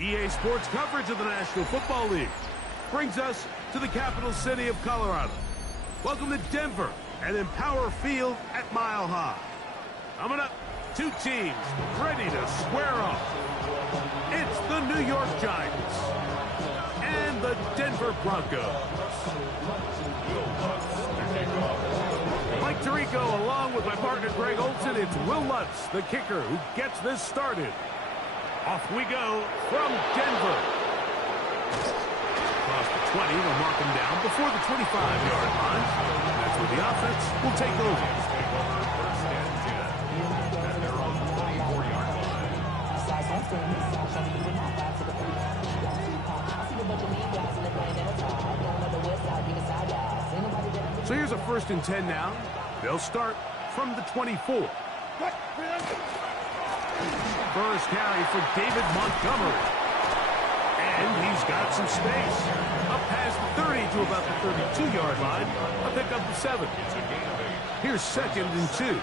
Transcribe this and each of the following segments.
EA Sports coverage of the National Football League brings us to the capital city of Colorado. Welcome to Denver and Empower Field at Mile High. Coming up, two teams ready to square off. It's the New York Giants and the Denver Broncos. Mike Tirico along with my partner Greg Olson. It's Will Lutz, the kicker, who gets this started. Off we go from Denver. Across the 20, they'll mark him down before the 25-yard line. That's where the offense will take over. So here's a 1st and 10 now. They'll start from the 24. First carry for David Montgomery. And he's got some space. Up past the 30 to about the 32-yard line. A pick up the 7. Here's 2nd and 2.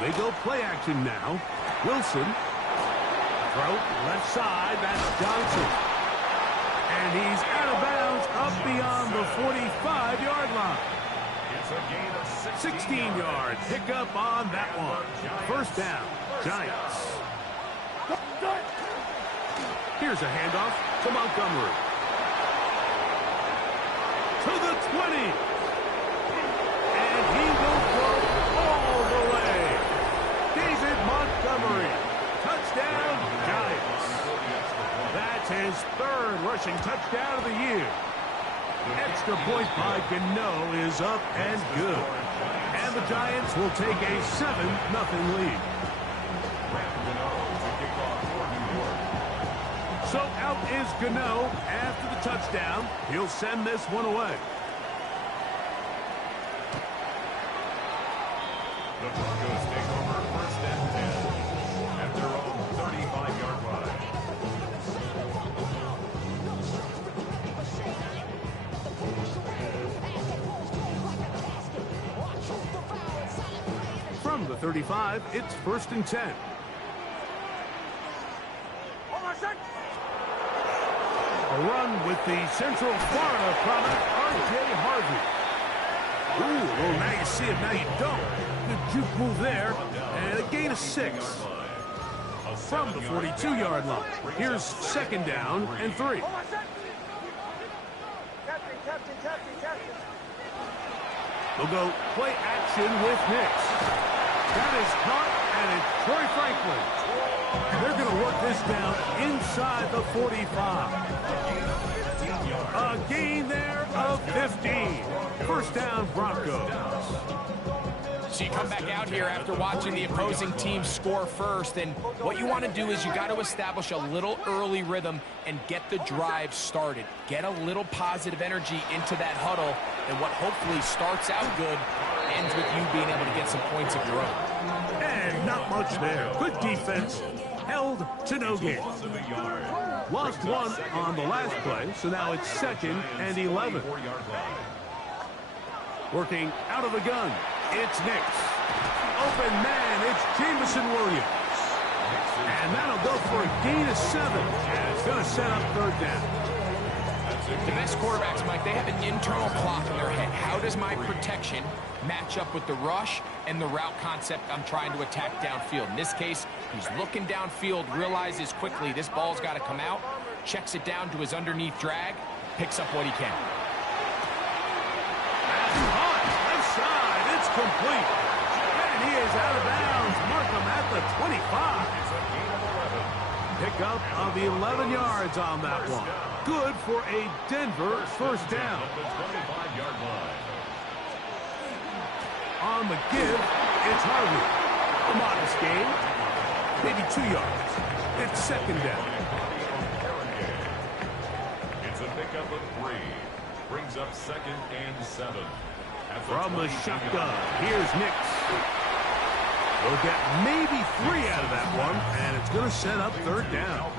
They go play action now. Wilson. Throw left side. That's Johnson. And he's out of bounds up beyond the 45-yard line. 16-yard pickup on that one. 1st down, Giants. Here's a handoff to Montgomery. To the 20. And he will go all the way. David Montgomery. Touchdown, Giants. That's his 3rd rushing touchdown of the year. Extra point by gotw is up and good. And the Giants will take a 7-0 lead. So out is gotw after the touchdown. He'll send this one away. The Broncos take over 1st and 10 at their own 35-yard line. From the 35, it's 1st and 10. A run with the Central Florida product, R.J. Harvey. Ooh, well, now you see it, now you don't. Good juke move there, and a gain of 6. From the 42-yard line, here's 2nd down and 3. They'll go play action with Nix. That is caught, and it's Troy Franklin. They're going to work this down inside the 45. A gain there of 15. 1st down, Broncos. So you come back out here after watching the opposing team score first, and what you want to do is you got to establish a little early rhythm and get the drive started. Get a little positive energy into that huddle, and what hopefully starts out good ends with you being able to get some points of your own. And not much there. Good defense. Held to no gain. Lost one on the last play, so now it's 2nd and 11. Working out of the gun, it's Nix. Open man, it's Jamison Williams. And that'll go for a gain of 7. And it's going to set up 3rd down. The best quarterbacks, Mike, they have an internal clock in their head. How does my protection match up with the rush and the route concept I'm trying to attack downfield? In this case, he's looking downfield, realizes quickly this ball's got to come out, checks it down to his underneath drag, picks up what he can. Hot, left side, it's complete. And he is out of bounds. Mark him at the 25. Pick up of 11 yards on that one. Good for a Denver 1st down. On the give, it's Harvey. A modest gain, maybe 2 yards. It's 2nd down. It's a pickup of 3. Brings up 2nd and 7. From the shotgun, here's Nix. They'll get maybe 3 out of that one, and it's going to set up 3rd down.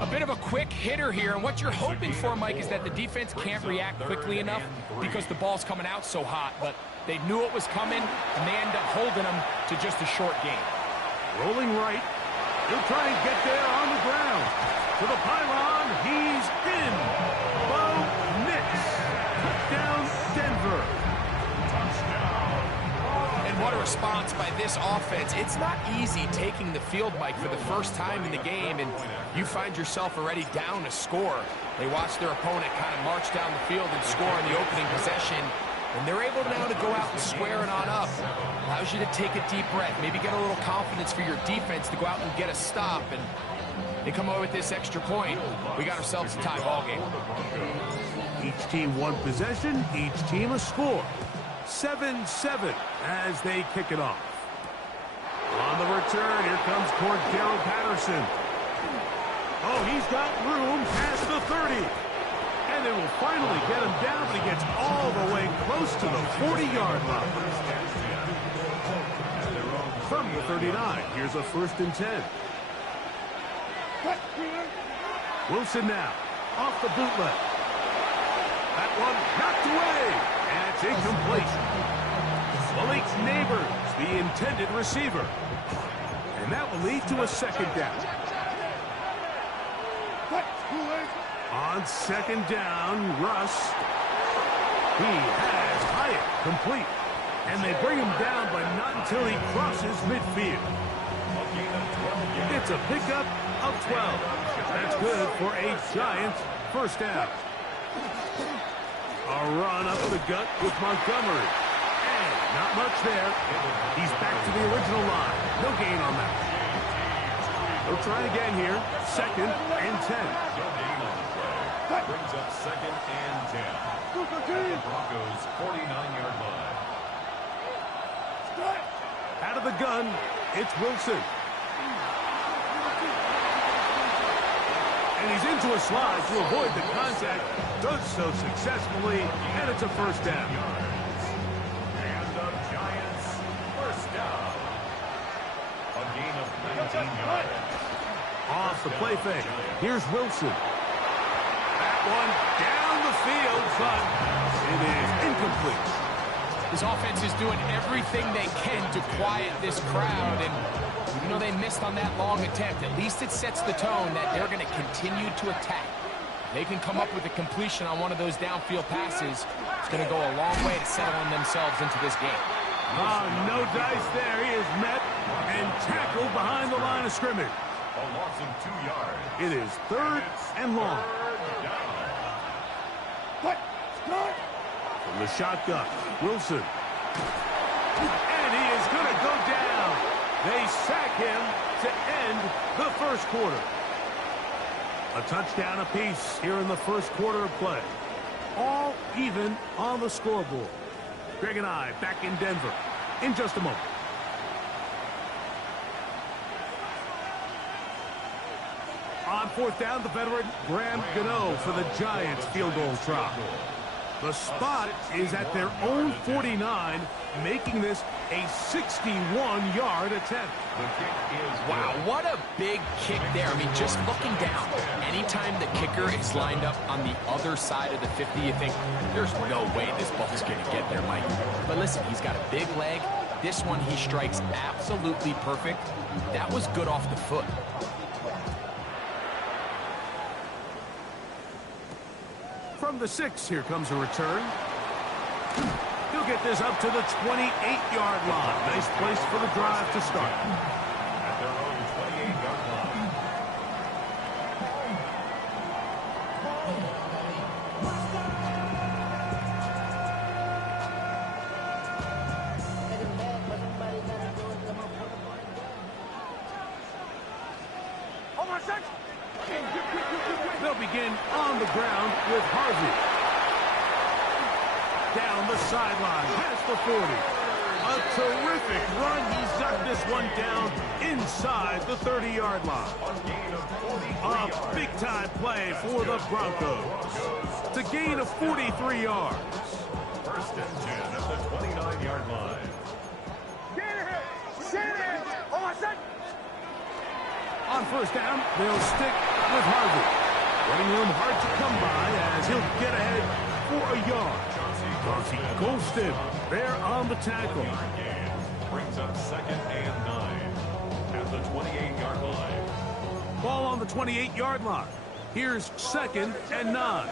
A bit of a quick hitter here, and what you're hoping for, Mike, is that the defense can't react quickly enough because the ball's coming out so hot, but they knew it was coming, and they end up holding them to just a short game. Rolling right. He'll try and get there on the ground. To the pylon. He's in. Bo Nix. Touchdown, Denver. And what a response by this offense. It's not easy taking the field, Mike, for the first time in the game, and you find yourself already down a score. They watch their opponent kind of march down the field and score on the opening possession, and they're able now to go out and square it on up. Allows you to take a deep breath, maybe get a little confidence for your defense to go out and get a stop, and they come away with this extra point. We got ourselves a tie ball game. Each team one possession, each team a score. 7-7 as they kick it off. On the return, here comes Cordero Patterson. Oh, he's got room past the 30. And they will finally get him down, but he gets all the way close to the 40-yard line. From the 39, here's a 1st and 10. Wilson now, off the bootleg. That one knocked away. And it's incomplete. Malik Neighbors, the intended receiver. And that will lead to a 2nd down. On 2nd down, Russ. He has Hyatt complete. And they bring him down, but not until he crosses midfield. It's a pickup of 12. That's good for a Giants 1st down. A run up the gut with Montgomery. And not much there. He's back to the original line. No gain on that. They'll try again here. 2nd and 10. Brings up 2nd and 10. The Broncos 49-yard line. Out of the gun, it's Wilson. And he's into a slide to avoid the contact. Does so successfully, and it's a 1st down. And the Giants 1st down. A gain of 19 yards. Off the play fake. Here's Wilson. That one down the field, but it is incomplete. This offense is doing everything they can to quiet this crowd, and even though they missed on that long attempt, at least it sets the tone that they're going to continue to attack. They can come up with a completion on one of those downfield passes. It's going to go a long way to settling themselves into this game. Oh, no dice there. He is met and tackled behind the line of scrimmage. A loss of 2 yards. It is 3rd and long. From the shotgun, Wilson. And he is going to go down. They sack him to end the 1st quarter. A touchdown apiece here in the 1st quarter of play. All even on the scoreboard. Greg and I back in Denver in just a moment. On 4th down, the veteran Graham Gano for the Giants field goal try. The spot is at their own 49, making this a 61-yard attempt. The kick is Wow, what a big kick there. I mean, just looking down, anytime the kicker is lined up on the other side of the 50, you think, there's no way this ball's going to get there, Mike. But listen, he's got a big leg. This one he strikes absolutely perfect. That was good off the foot. From the 6, here comes a return. He'll get this up to the 28-yard line. Nice place for the drive to start. at their own 28-yard line. They'll begin on the ground with Harvey. Down the sideline, past the 40. A terrific run. He's got this one down inside the 30-yard line. A big-time play for the Broncos. It's a gain of 43 yards. First and 10 at the 29-yard line. On first down, they'll stick with Harvey. Running room hard to come by as he'll get ahead for a yard. Chauncey Golston there on the tackle. Brings up 2nd and 9 at Ball on the 28-yard line. Here's 2nd and 9.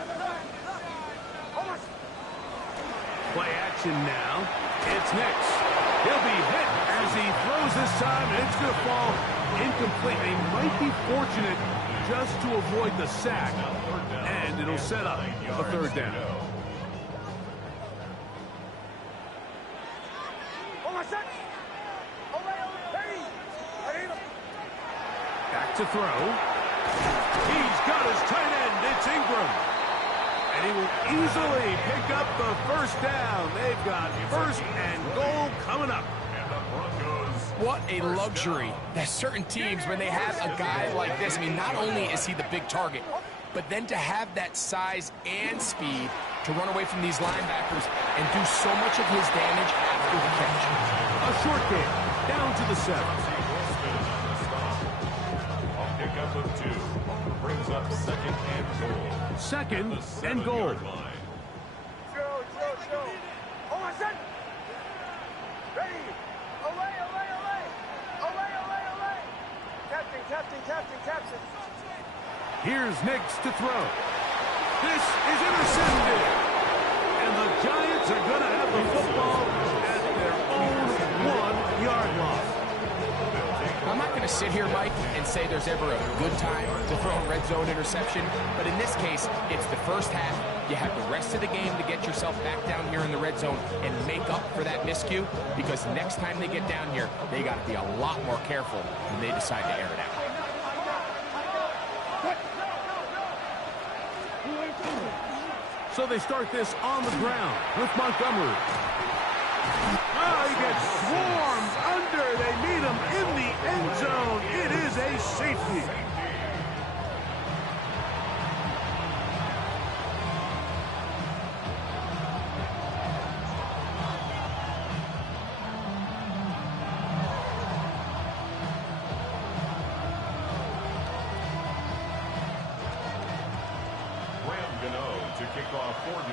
Play action now. It's Nix. He'll be hit as he throws this time, and it's going to fall incomplete. They might be fortunate just to avoid the sack, and it'll set up a 3rd down. Back to throw. He's got his tight end. It's Ingram. And he will easily pick up the 1st down. They've got 1st and goal coming up. And the Broncos. What a luxury that certain teams, when they have a guy like this, I mean, not only is he the big target, but then to have that size and speed to run away from these linebackers and do so much of his damage after the catch. A short game, down to the 7. A pickup of 2. Brings up 2nd and goal. 2nd and goal. Here's Nix to throw. This is intercepted. And the Giants are going to have the football at their own 1-yard line. I'm not going to sit here, Mike, and say there's ever a good time to throw a red zone interception, but in this case, it's the first half. You have the rest of the game to get yourself back down here in the red zone and make up for that miscue, because next time they get down here, they got to be a lot more careful when they decide to air it out. So they start this on the ground with Montgomery. Oh, he gets swarmed under. They meet him in the end zone. It is a safety.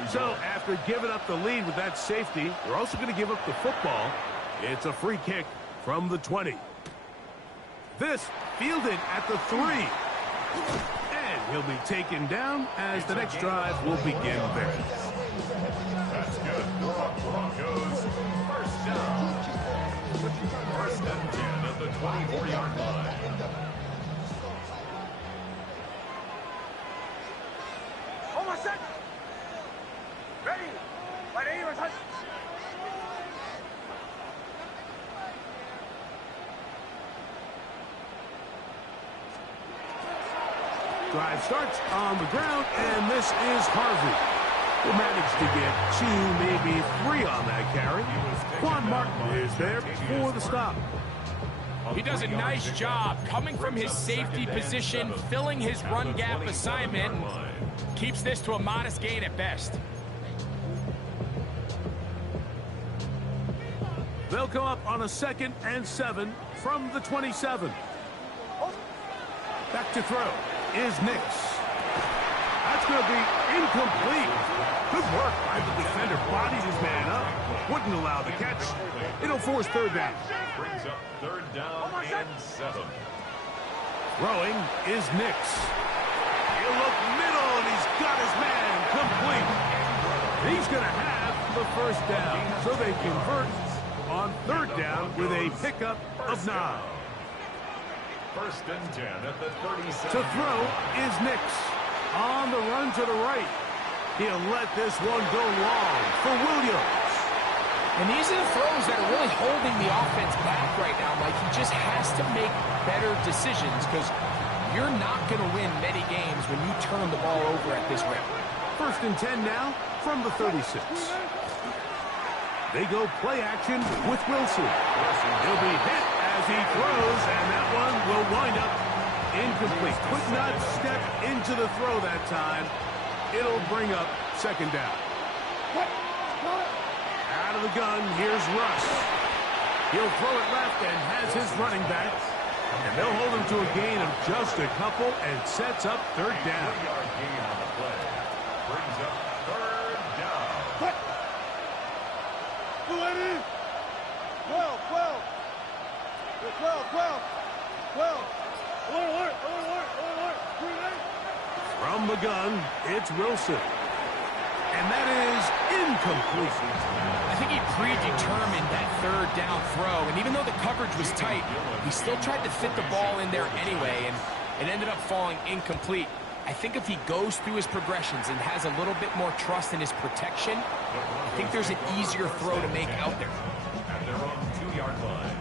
So after giving up the lead with that safety, we're also going to give up the football. It's a free kick from the 20. This fielded at the 3. And he'll be taken down as the next drive will begin there. That's good. Broncos 1st down. 1st and 10 at the 24-yard line. Drive starts on the ground, and this is Harvey. Will manage to get 2, maybe 3 on that carry. Quan Martin is there for the stop. He does a nice job coming from his safety position, filling his run gap assignment, and keeps this to a modest gain at best. They'll come up on a 2nd and 7 from the 27. Back to throw is Nix. That's going to be incomplete. Good work by the defender. Bodied his man up. Wouldn't allow the catch. It'll force 3rd down. Brings up 3rd down and 7. Throwing is Nix. He'll look middle, and he's got his man complete. He's going to have the 1st down. So they convert on 3rd down with a pickup of 9. 1st and 10 at the 37. To throw is Nix. On the run to the right. He'll let this one go long for Williams. And these are the throws that are really holding the offense back right now, Mike. He just has to make better decisions, because you're not going to win many games when you turn the ball over at this rate. 1st and 10 now from the 36. They go play action with Wilson. He'll be hit as he throws, and that one will wind up incomplete. Could not step into the throw that time. It'll bring up 2nd down. Out of the gun, here's Russ. He'll throw it left and has his running back. And they'll hold him to a gain of just a couple and sets up 3rd down. 3-yard gain on the play. Brings up 3rd down. 12. From the gun, it's Wilson. And that is incomplete. I think he predetermined that third down throw, and even though the coverage was tight, he still tried to fit the ball in there anyway, and it ended up falling incomplete. I think if he goes through his progressions and has a little bit more trust in his protection, I think there's an easier throw to make out there. At their own 2-yard line.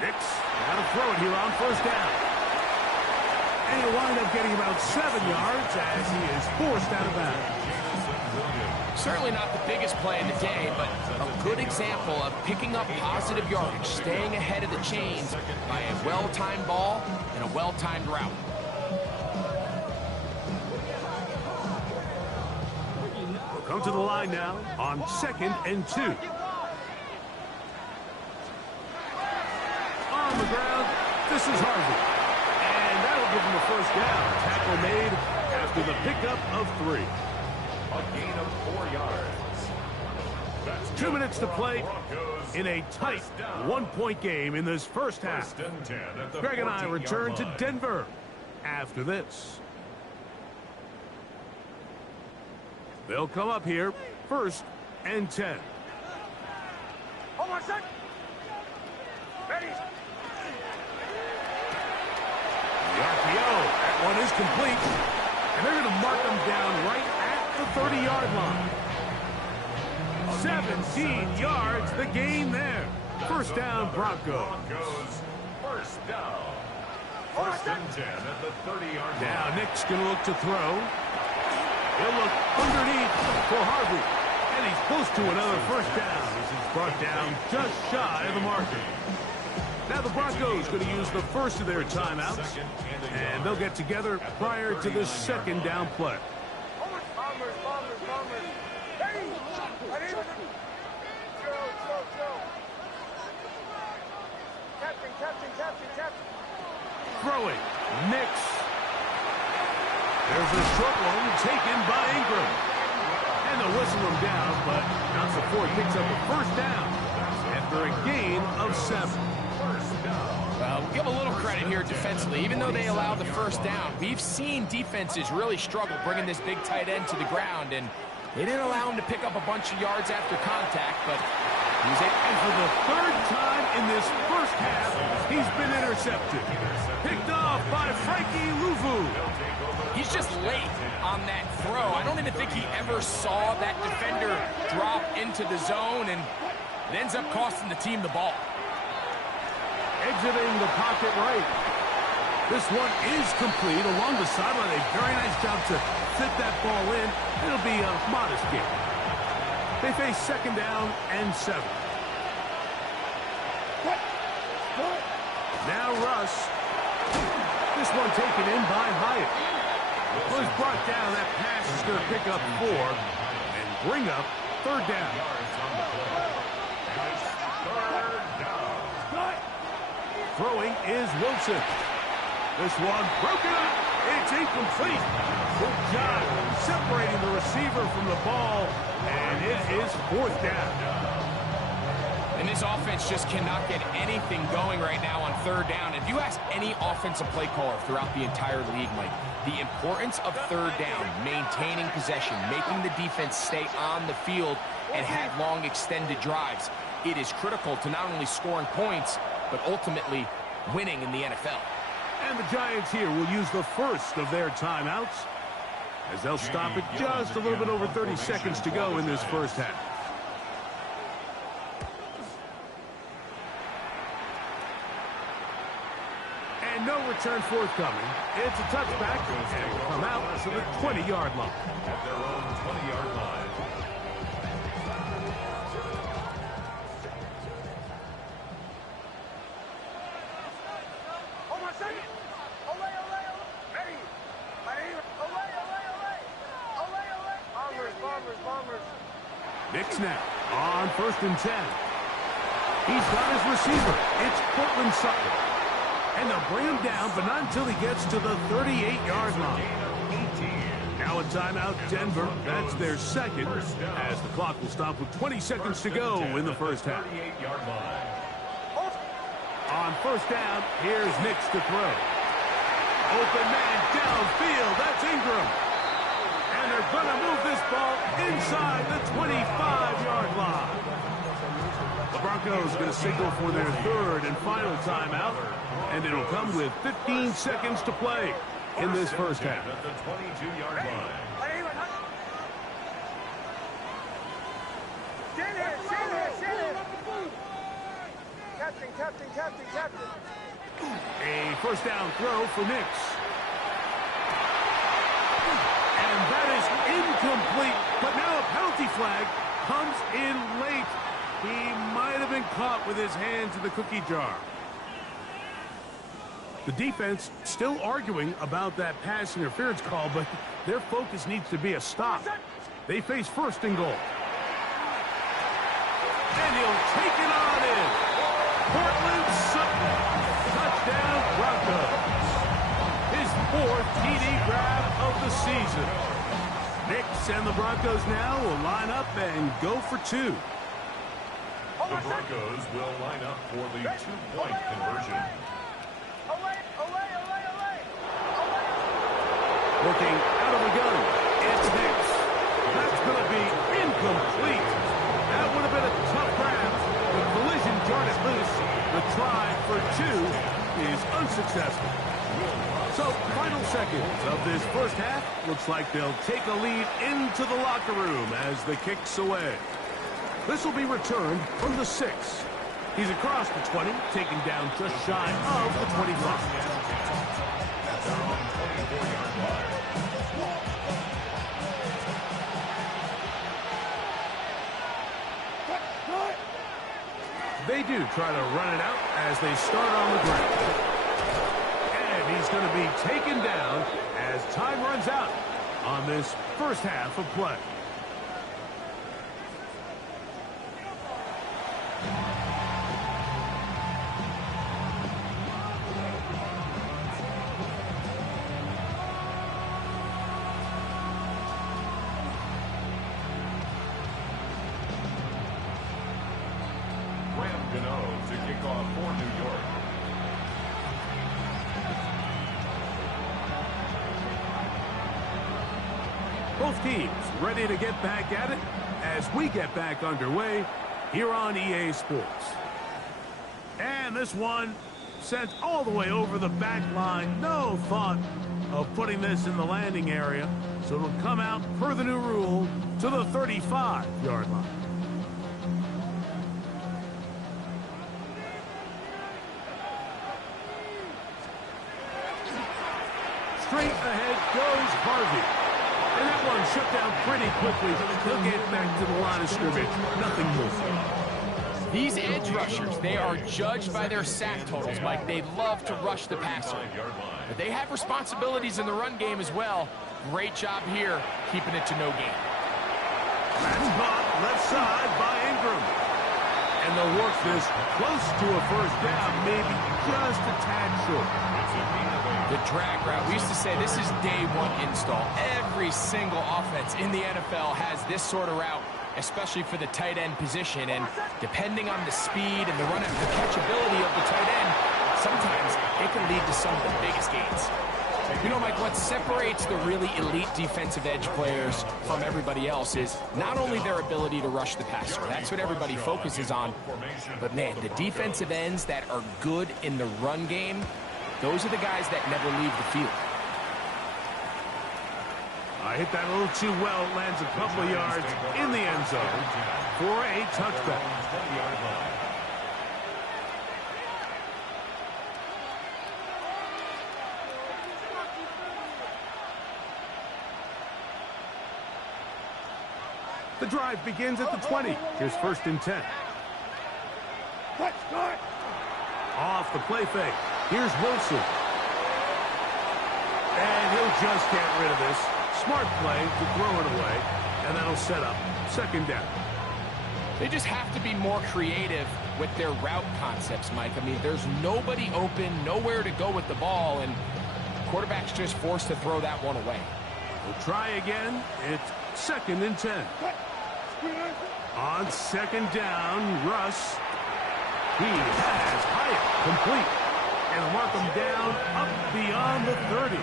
Nix, got to throw it here on first down. And he'll wind up getting about 7 yards as he is forced out of bounds. Certainly not the biggest play of the day, but a good example of picking up positive yardage, staying ahead of the chains by a well-timed ball and a well-timed route. We'll come to the line now on 2nd and 2. On the ground, this is Harvey. And that'll give him a first down. Tackle made after the pickup of 3. A gain of 4 yards. That's 2 minutes to play Broncos. in a tight 1-point game in this first half. 1st and 10 at the Greg and I 14-yard return to line. Denver after this. They'll come up here 1st and 10. Hold on a sec. Ready. The RPO, that one is complete. And they're going to mark them down right at the 30-yard line. 17 yards, the gain there. First down, Broncos. Broncos. First down. 1st and 10 at the 30-yard line. Now Nick's going to look to throw. He'll look underneath for Harvey. And he's close to another first down as he's brought down just shy of the marker. Now the Broncos going to use the first of their timeouts. And they'll get together prior to the 2nd down play. Bombers. Ready. Ready. Go. Captain. Throwing. Nix. There's a short one taken by Ingram. And they'll whistle him down, but not before he picks up a first down after a gain of 7. Well, we'll give a little credit here defensively. Even though they allowed the first down, we've seen defenses really struggle bringing this big tight end to the ground, and they didn't allow him to pick up a bunch of yards after contact, but he was able. And for the 3rd time in this first half, he's been intercepted. Picked off by Frankie Luvu. He's just late on that throw. I don't even think he ever saw that defender drop into the zone, and it ends up costing the team the ball. Exiting the pocket right. This one is complete along the sideline. A very nice job to fit that ball in. It'll be a modest gain. They face 2nd down and 7. Now Russ. This one taken in by Hyatt. Was brought down. That pass is going to pick up 4 and bring up 3rd down. Throwing is Wilson. This one broken up. It's incomplete. Good job separating the receiver from the ball, and it is 4th down. And this offense just cannot get anything going right now on 3rd down. If you ask any offensive play caller throughout the entire league, Mike, the importance of 3rd down, maintaining possession, making the defense stay on the field and have long extended drives, it is critical to not only scoring points, but ultimately winning in the NFL. And the Giants here will use the first of their timeouts as they'll stop it just a little bit over 30 seconds to go in this first half. And no return forthcoming. It's a touchback and will come out to the 20-yard line. At their own 20-yard line. Nix now on 1st and 10. He's got his receiver. It's Cortland Sutton. And they'll bring him down, but not until he gets to the 38-yard line. Now a timeout, Denver. That's their second, as the clock will stop with 20 seconds to go in the first half. On first down, here's Nix to throw. Open man downfield. That's Ingram. And they're going to move this ball inside the 25-yard line. The Broncos going to signal for their third and final timeout, and it'll come with 15 seconds to play in this first half. At the 22-yard line. Captain. A first down throw for Nix. And that is incomplete, but now a penalty flag comes in late. He might have been caught with his hands in the cookie jar. The defense still arguing about that pass interference call, but their focus needs to be a stop. They face first and goal. And he'll take it on in. Portland Sutton. Touchdown Broncos. His fourth TD grab of the season. Nix and the Broncos now will line up and go for two. The Broncos will line up for the two-point conversion. Looking out of the gun. It's Nix. That's going to be incomplete. That would have been a tough grab. The collision jarred it loose. The try for two is unsuccessful. So, final seconds of this first half. Looks like they'll take a lead into the locker room as the kick's away. This will be returned from the 6. He's across the 20, taken down just shy of the 25. They do try to run it out as they start on the ground. And he's going to be taken down as time runs out on this first half of play. To kick off for New York. Both teams ready to get back at it as we get back underway here on EA Sports. And this one sent all the way over the back line. No thought of putting this in the landing area. So it'll come out per the new rule to the 35-yard line. Straight ahead goes Harvey. And that one shut down pretty quickly. He'll get back to the line of scrimmage. Nothing more. These edge rushers, they are judged by their sack totals, Mike. They love to rush the passer. But they have responsibilities in the run game as well. Great job here, keeping it to no gain. That's caught left side by Ingram. And they'll work this close to a first down, maybe just a tad short. The drag route. We used to say this is day one install. Every single offense in the NFL has this sort of route, especially for the tight end position. And depending on the speed and the catchability of the tight end, sometimes it can lead to some of the biggest gains. You know, Mike, what separates the really elite defensive edge players from everybody else is not only their ability to rush the passer. That's what everybody focuses on. But, man, the defensive ends that are good in the run game, those are the guys that never leave the field. I hit that a little too well. Lands a couple of yards in the end zone for a touchback. The drive begins at the 20. Here's first and 10. Off the play fake. Here's Wilson. And he'll just get rid of this. Smart play to throw it away. And that'll set up second down. They just have to be more creative with their route concepts, Mike. I mean, there's nobody open, nowhere to go with the ball, and quarterback's just forced to throw that one away. We'll try again. It's 2nd and 10. On 2nd down, Russ. He has Hyatt complete. And will mark him down up beyond the 30.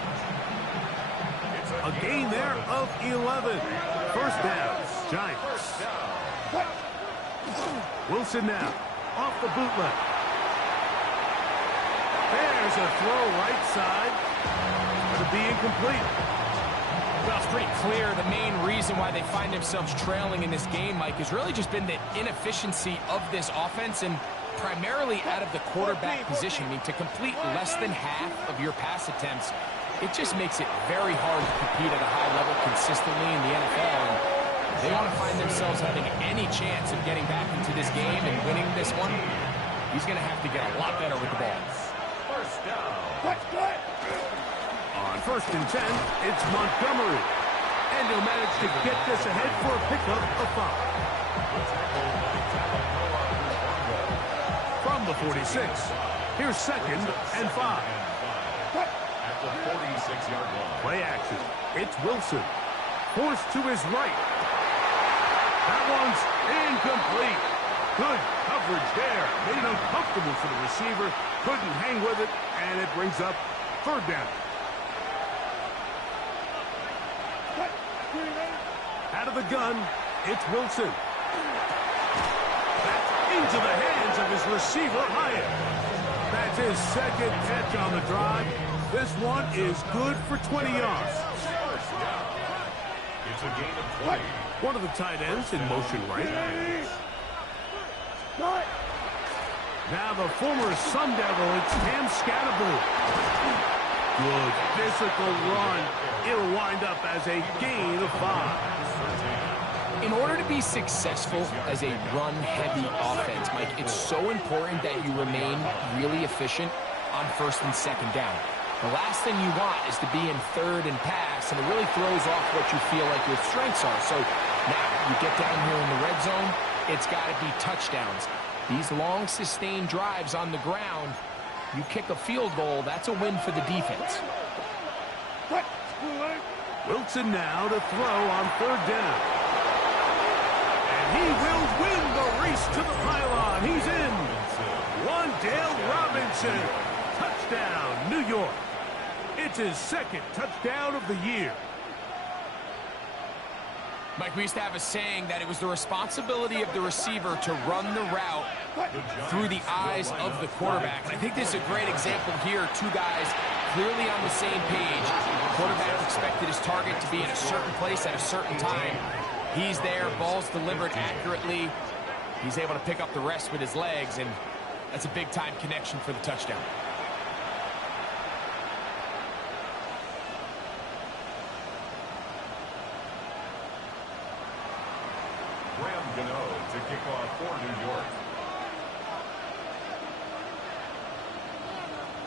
A gain there of 11. First down, Giants. Wilson now, off the bootleg. There's a throw right side. To be incomplete. Well, it's pretty clear the main reason why they find themselves trailing in this game, Mike, has really just been the inefficiency of this offense and primarily out of the quarterback position. I mean, to complete less than half of your pass attempts, it just makes it very hard to compete at a high level consistently in the NFL. And they want to find themselves having any chance of getting back into this game and winning this one. He's going to have to get a lot better with the ball. First down. On 1st and 10, it's Montgomery. And he'll manage to get this ahead for a pickup of 5. From the 46, here's 2nd and 5. At the 46-yard line. Play action. It's Wilson. Forced to his right. That one's incomplete. Good coverage there. Made it uncomfortable for the receiver. Couldn't hang with it, and it brings up 3rd down. Out of the gun, it's Wilson. That's into the hands of his receiver, Hyatt. That's his 2nd catch on the drive. This one is good for 20 yards. It's a gain of 20. One of the tight ends in motion right. Now the former Sun Devil, it's Cam Scatterbull. Good physical run. It'll wind up as a gain of 5. In order to be successful as a run-heavy offense, Mike, it's so important that you remain really efficient on 1st and 2nd down. The last thing you want is to be in 3rd and pass, and it really throws off what you feel like your strengths are. So now you get down here in the red zone, it's got to be touchdowns. These long, sustained drives on the ground, you kick a field goal, that's a win for the defense. Wilson now to throw on 3rd down. And he will win the race to the pylon. He's in. Wan'Dale Robinson. Touchdown, New York. It's his 2nd touchdown of the year. Mike, we used to have a saying that it was the responsibility of the receiver to run the route through the eyes of the quarterback. And I think this is a great example here. 2 guys clearly on the same page. The quarterback expected his target to be in a certain place at a certain time. He's there, ball's delivered accurately. He's able to pick up the rest with his legs, and that's a big-time connection for the touchdown. To kick off for New York.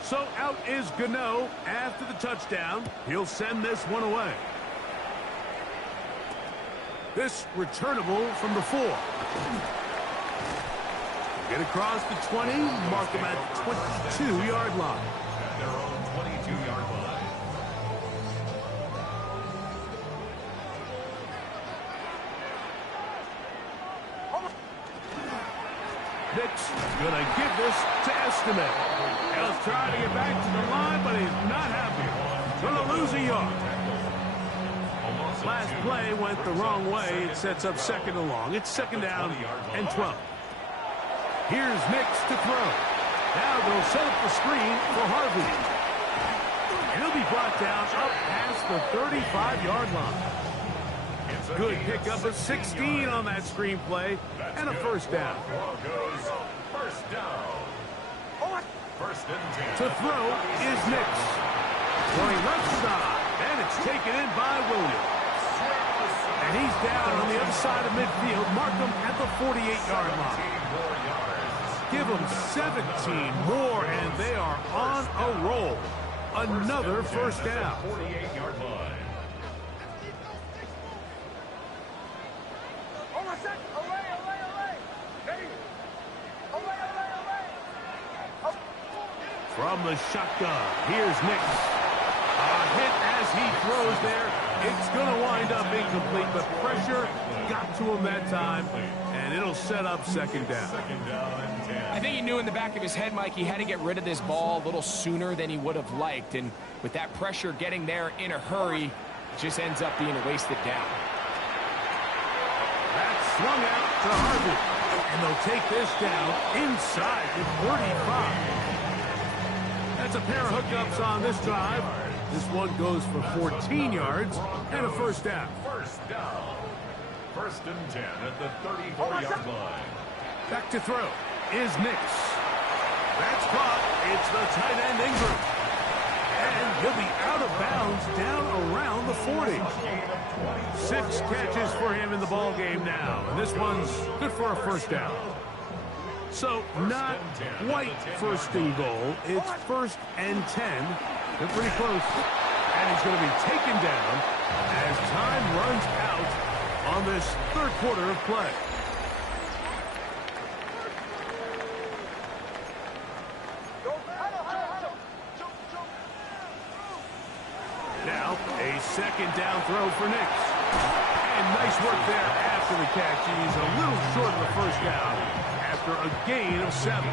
So out is Gano after the touchdown. He'll send this one away. This returnable from the 4. Get across the 20, mark him at 22-yard line. At their own 22-yard line. Nick's going to give this to Estimate. He'll try to get back to the line, but he's not happy. Going to lose a yard. Last play went the wrong way. It sets up 2nd and long. It's 2nd down and 12. Here's Nix to throw. Now they'll set up the screen for Harvey. And he'll be brought down up past the 35-yard line. Good pickup of 16 on that screenplay and a 1st down. Broncos, 1st down. 1st and 10. To throw is Nix. Going left side, and it's taken in by Williams. And he's down on the other side of midfield. Mark him at the 48-yard line. Give them 17 more, and they are on a roll. Another 1st down. 48-yard line. from the shotgun. Here's Nix. A hit as he throws there. It's going to wind up incomplete, but pressure got to him that time, and it'll set up second down. I think he knew in the back of his head, Mike, he had to get rid of this ball a little sooner than he would have liked, and with that pressure getting there in a hurry, it just ends up being a wasted down. That's swung out to Harvey, and they'll take this down inside the 35. That's a pair of hookups on this drive. This one goes for 14 yards and a first down. First down. First and 10 at the 34-yard line. Back to throw is Nix. That's caught. It's the tight end Ingram. And he'll be out of bounds down around the 40. 6 catches for him in the ball game now. And this one's good for a first down. So not quite first and goal. It's first and 10. They're pretty close. And he's going to be taken down as time runs out on this third quarter of play. Now, a second down throw for Nix. And nice work there after the catch. He's a little short of the first down after a gain of 7.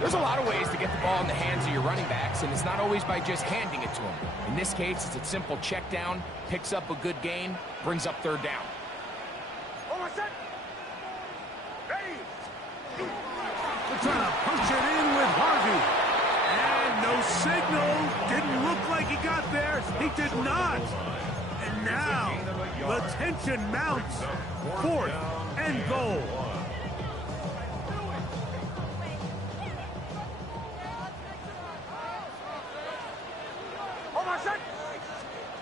There's a lot of ways to get the ball in the hands of your running backs, and it's not always by just handing it to them. In this case, it's a simple check down, picks up a good gain, brings up third down. They're trying to punch it in with Harvey. And no signal. Didn't look like he got there. He did not. And now the tension mounts. 4th and goal.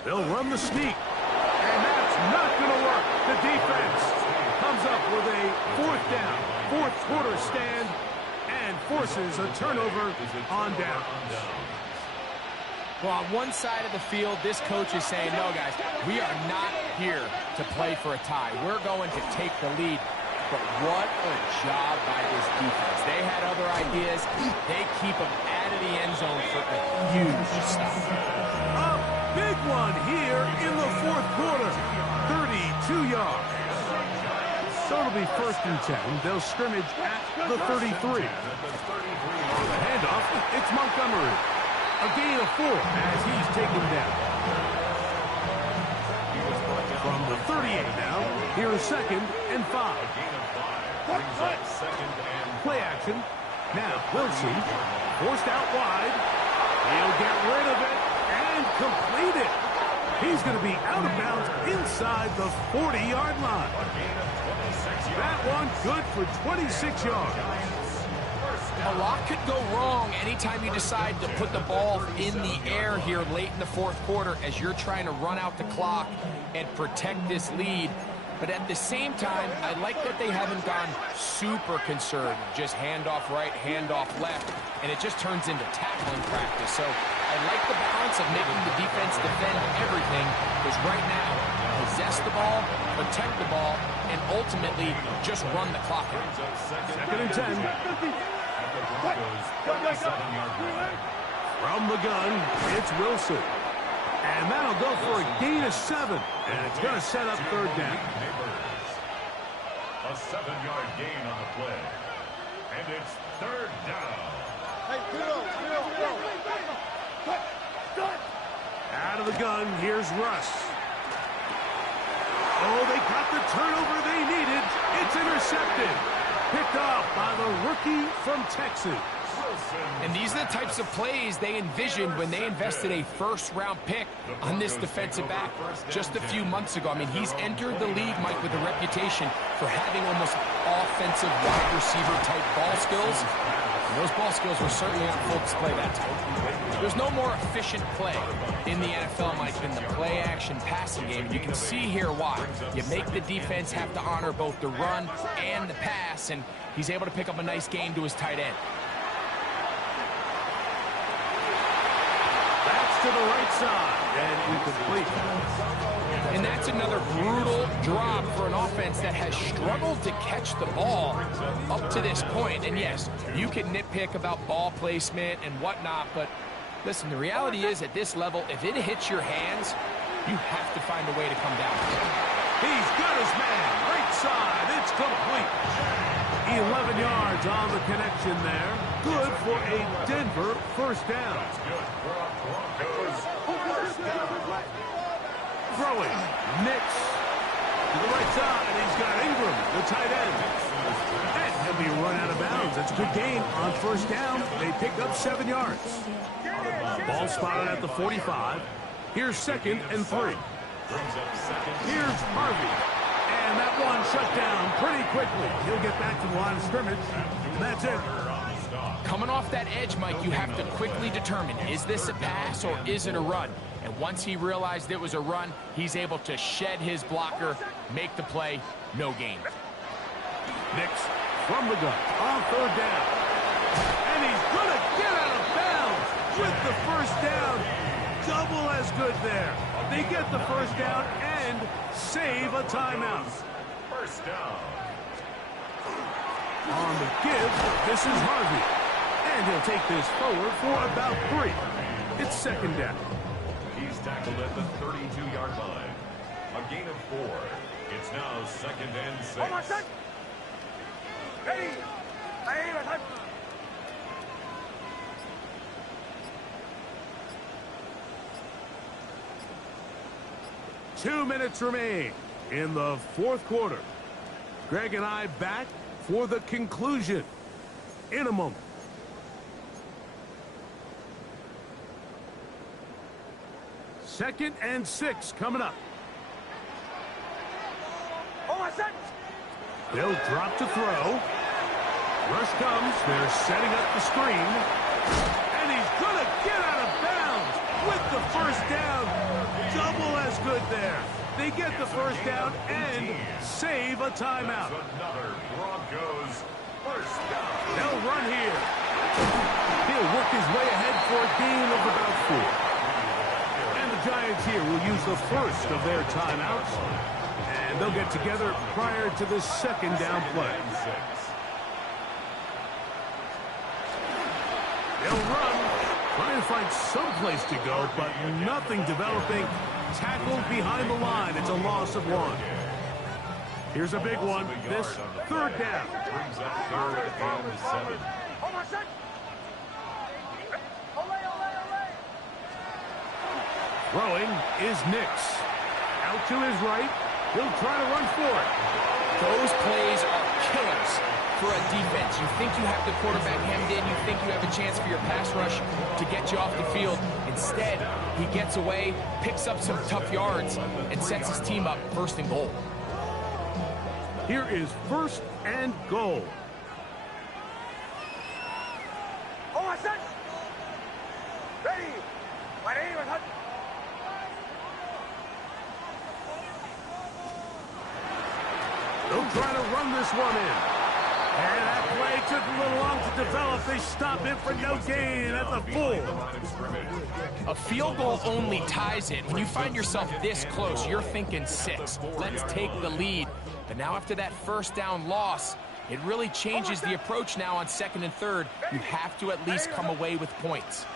They'll run the sneak. And that's not going to work. The defense comes up with a 4th down, 4th quarter stand, and forces a turnover on downs. Well, on one side of the field, this coach is saying, no, guys, we are not here to play for a tie. We're going to take the lead. But what a job by this defense. They had other ideas. They keep them out of the end zone for a huge stop. A big one here in the 4th quarter. 32 yards. So it'll be first and 10. They'll scrimmage at the 33. The handoff, it's Montgomery. A gain of 4 as he's taken down. From the 38 now, here is second and 5. Play action. Now Wilson forced out wide. He'll get rid of it and complete it. He's going to be out of bounds inside the 40-yard line. That one good for 26 yards. A lot could go wrong anytime you decide to put the ball in the air here late in the 4th quarter as you're trying to run out the clock and protect this lead. But at the same time, I like that they haven't gone super conservative. Just handoff right, handoff left, and it just turns into tackling practice. So I like the balance of making the defense defend everything, because right now, possess the ball, protect the ball, and ultimately just run the clock out. Second and 10. From the gun, it's Wilson. And that'll go for a gain of 7. And it's going to set up third down. A 7-yard gain on the play. And it's third down. Out of the gun, here's Russ. Oh, they got the turnover they needed. It's intercepted. Picked off by the rookie from Texas. And these are the types of plays they envisioned when they invested a first-round pick on this defensive back just a few months ago. I mean, he's entered the league, Mike, with a reputation for having almost offensive wide receiver-type ball skills. And those ball skills were certainly on full display that time. There's no more efficient play in the NFL, Mike, than the play-action passing game. You can see here why. You make the defense have to honor both the run and the pass, and he's able to pick up a nice gain to his tight end. That's to the right side and incomplete. And that's another brutal drop for an offense that has struggled to catch the ball up to this point. And yes, you can nitpick about ball placement and whatnot, but listen, the reality is at this level, if it hits your hands, you have to find a way to come down. He's got his man. Right side. It's complete. 11 yards on the connection there. Good for a Denver first down. Throwing. Nix. To the right side. He's got Ingram, the tight end. And he'll be run out of bounds. That's a good gain on first down. They pick up 7 yards. Ball spotted at the 45. Here's 2nd and 3. Here's Harvey. And that one shut down pretty quickly. He'll get back to the line of scrimmage. And that's it. Coming off that edge, Mike, you have to quickly determine, is this a pass or is it a run? And once he realized it was a run, he's able to shed his blocker, make the play, no gain. Nix from the gun on 3rd down. And he's going to get out of bounds with the first down. Double as good there. They get the first down and save a timeout. First down. On the give, this is Harvey. And he'll take this forward for about 3. It's 2nd down. He's tackled at the 32-yard line. A gain of 4. It's now 2nd and 6. Hold on, son. Ready. Ready. 2 minutes remain in the 4th quarter. Greg and I back for the conclusion in a moment. Second and 6 coming up. Hold on, son. They'll drop to throw. Rush comes. They're setting up the screen. And he's going to get out of bounds with the first down. Double as good there. They get the first down and save a timeout. Another Broncos first down. They'll run here. He'll work his way ahead for a gain of about 4. And the Giants here will use the first of their timeouts. And they'll get together prior to the 2nd down play. They'll run. Trying to find some place to go, but nothing developing. Tackled behind the line. It's a loss of 1. Here's a big one. This 3rd down. Brings up 3rd and 7. Hold on, son. Throwing is Nix. Out to his right. He'll try to run for it. Those plays are killers for a defense. You think you have the quarterback hemmed in. You think you have a chance for your pass rush to get you off the field. Instead, he gets away, picks up some tough yards, and sets his team up 1st and goal. Here is 1st and goal. Hold on, son. Ready. Ready. They'll try to run this one in. And that play took a little long to develop. They stop it for no gain at the 4. A field goal only ties it. When you find yourself this close, you're thinking 6. Let's take the lead. But now after that first down loss, it really changes the approach now on 2nd and 3rd. You have to at least come away with points.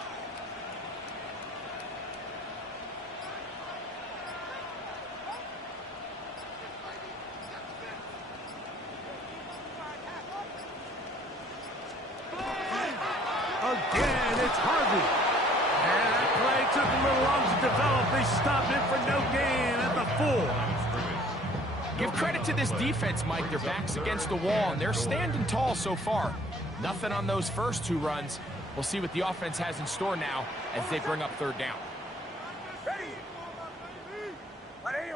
Again, it's Harvey. And that play took a little long to develop. They stopped it for no gain at the 4. Give credit to this defense, Mike. Their back's against the wall, and they're standing tall so far. Nothing on those first 2 runs. We'll see what the offense has in store now as they bring up 3rd down. Ready. Ready.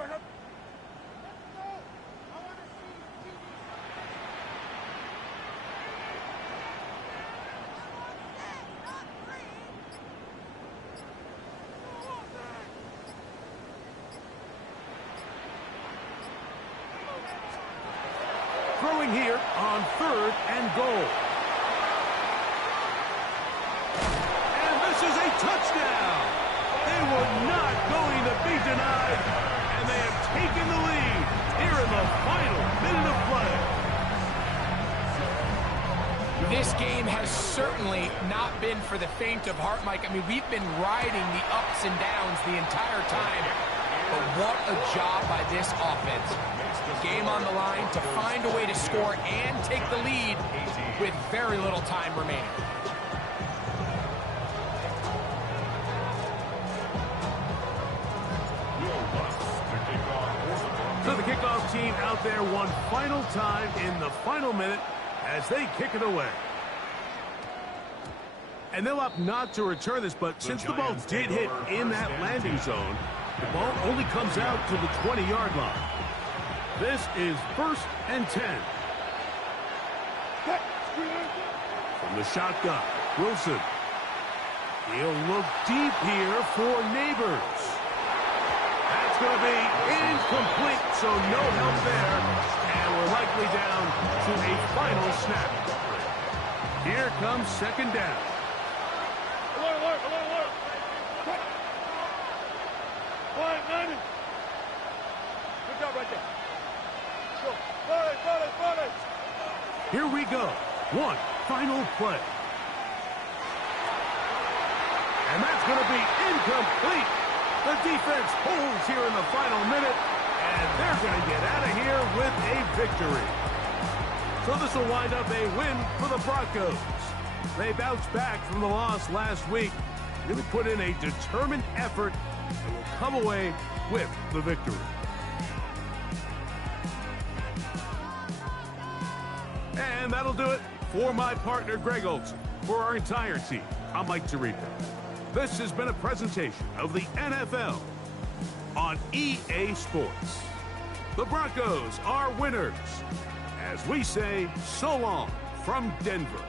Throwing here on 3rd and goal. And this is a touchdown. They were not going to be denied, and they have taken the lead here in the final minute of play. This game has certainly not been for the faint of heart, Mike. I mean, we've been riding the ups and downs the entire time, but what a job by this offense. Game on the line to find a way to score and take the lead with very little time remaining. So the kickoff team out there one final time in the final minute as they kick it away. And they'll opt not to return this, but since the ball did hit in that landing zone, the ball only comes out to the 20-yard line. This is 1st and 10. From the shotgun, Wilson. He'll look deep here for Neighbors. That's going to be incomplete, so no help there, and we're likely down to a final snap. Here comes 2nd down. Good job right there. Here we go. One final play. And that's going to be incomplete. The defense holds here in the final minute, and they're going to get out of here with a victory. So this will wind up a win for the Broncos. They bounced back from the loss last week, really put in a determined effort, and will come away with the victory. And that'll do it for my partner, Greg Olson. For our entire team, I'm Mike Tirico. This has been a presentation of the NFL on EA Sports. The Broncos are winners. As we say, so long from Denver.